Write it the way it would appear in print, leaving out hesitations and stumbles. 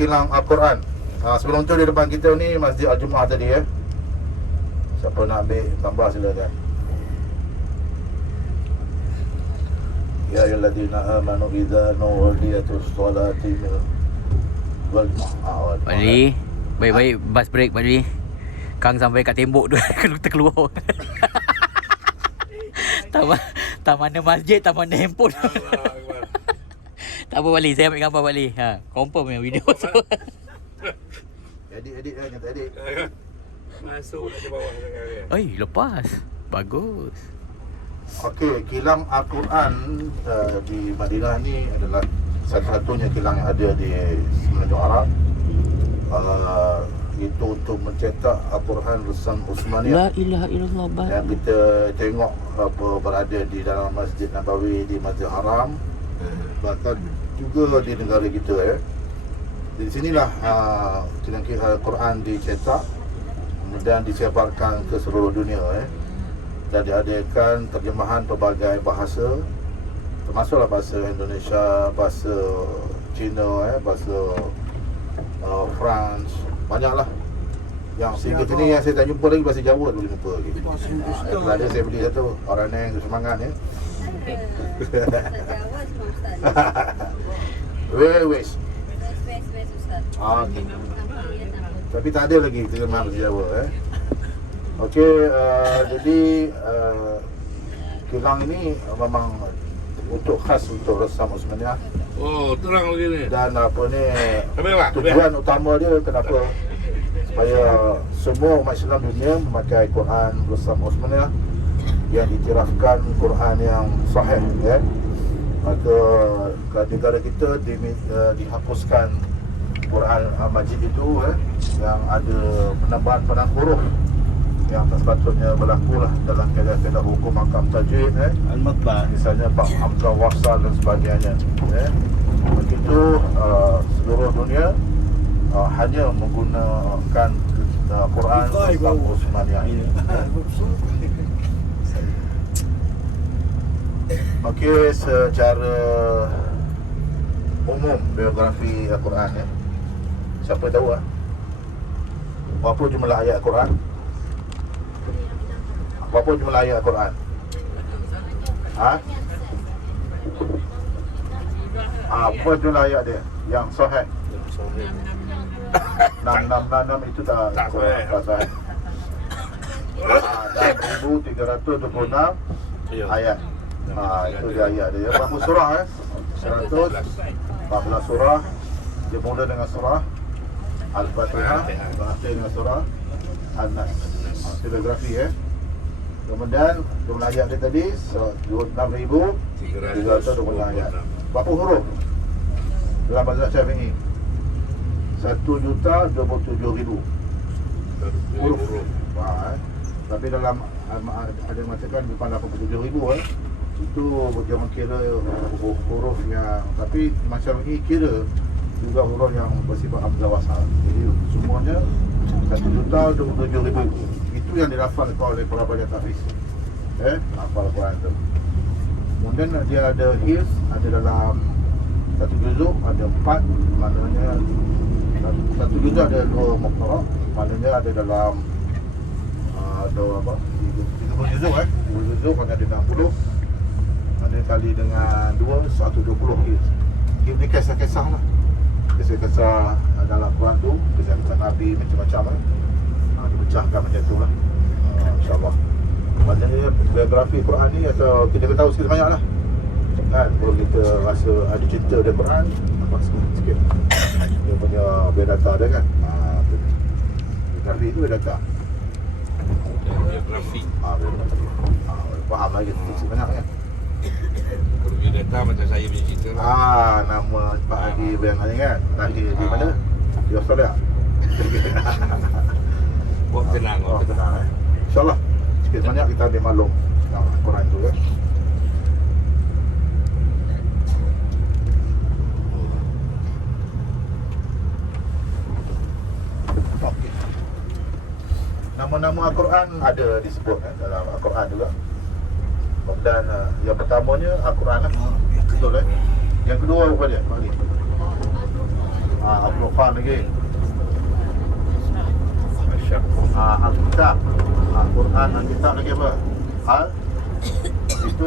Kilang Al-Quran. Sebelum tu di depan kita ni Masjid Al-Jumu'ah tadi ya. Siapa nak ambil gambar silakan. Ya ayyuhalladzina amanu idza nudiyatus salati wal Pak Dwi, baik-baik bus break Pak Dwi. Kang sampai kat tembok tu terkeluar. Tak mana masjid, tak mana handphone. Tak apa Wali, saya ambil gambar Wali. Confirm yang video tu. Edit lah, nyata edit. Masuk ke bawah sekarang. Oi, lepas. Bagus. Okey, kilang Al-Quran di Madinah ni adalah satu-satunya kilang yang ada di Semenanjung Arab. Itu untuk mencetak Al-Quran Resam Uthmaniyah. La ilaha illallah. Yang kita tengok berada di dalam Masjid Nabawi, di Masjid Haram, bahkan juga di negara kita ya. Di sinilah kilang Al-Quran dicetak dan disebarkan ke seluruh dunia ya. Dan diadakan terjemahan pelbagai bahasa, termasuklah bahasa Indonesia, bahasa Cina, bahasa France, banyaklah. Yang sehingga sini yang saya tak jumpa lagi bahasa Jawa boleh jumpa lagi. Yang ada saya beli satu orang yang semangat ya. Jawa semua Ustaz. West. West Ustaz. Okey. Kampung ya tak. Tapi tak ada lagi terjemahan bahasa Jawa Okey, jadi kilang ini memang khas untuk Resam Uthmaniyah. Oh, terang lagi ni. Dan apa ni, Ambil lah. tujuan utama dia kenapa? Supaya semua umat Islam dunia memakai Quran Resam Uthmaniyah yang diiktirafkan Quran yang sahih ya. Maka di negara kita dihapuskan Quran Majid itu yang ada penambahan huruf yang tak sepatutnya berlaku lah dalam kaedah-kaedah hukum mahkam tajwid Al-Matbah. misalnya bab hamzah wasal dan sebagainya begitu seluruh dunia hanya menggunakan Quran Resam Uthmaniyah ini. Okey, secara umum biografi Al-Quran ya. Siapa tahu berapa jumlah ayat Al-Quran? Berapa jumlah ayat Al-Quran? Apa jumlah ayat dia? Yang sahih. 666 itu tak sahih. Tak sahih. Dan 1326 ayat. Itu dia ayat dia. Berapa surah 114 surah. Dia mula dengan surah Al-Fatihah, berakhir dengan surah An-Nas. Biografi Kemudian jumlah ayat dia tadi 6,320 ayat. Berapa huruf dalam mazhab Syafi'i? 1,027,000 huruf. Tapi dalam ada mengatakan bukan 87,000 itu jangan kira huruf yang, tapi macam ini kira juga huruf yang bersifat hamzah wasal. Jadi semuanya 1,027,000 itu yang dilafalkan oleh para pengajar tahfiz. Hafal Quran tu. Kemudian dia ada hifz, ada dalam satu juzuk ada 4, maknanya satu juzuk ada 2 muqtara, maknanya ada dalam ada apa? 30 juzuk 30 juzuk maknanya ada 60. Maknanya kali dengan 2 120 hifz. Hifz ni kisah-kisah lah. Kisah-kisah dalam Quran tu, kisah-kisah Nabi macam-macam dipecahkan macam tu lah. InsyaAllah. Maknanya biografi Quran ni atau kita tahu sikit banyak lah kan, kalau kita rasa ada cerita dari Quran nampak sikit dia punya biodata dia kan. Biografi tu biodata Biografi. Faham lagi sikit banyak kan. Kalau biodata macam saya punya cerita lah. Nama Pak Haji Bayang ni kan, lahir di mana? Di Australia. Buat tenang. Tenang InsyaAllah sikit banyak kita ambil maklum tentang Quran tu ya. Okey. Nama-nama Al-Quran ada disebut dalam Al-Quran juga. Dan yang pertamanya Al-Quran lah. Betul Yang kedua apa dia? Mari. Al-Furqan lagi. Al-Kitab. Al-Quran, Al-Kitab lagi apa? Itu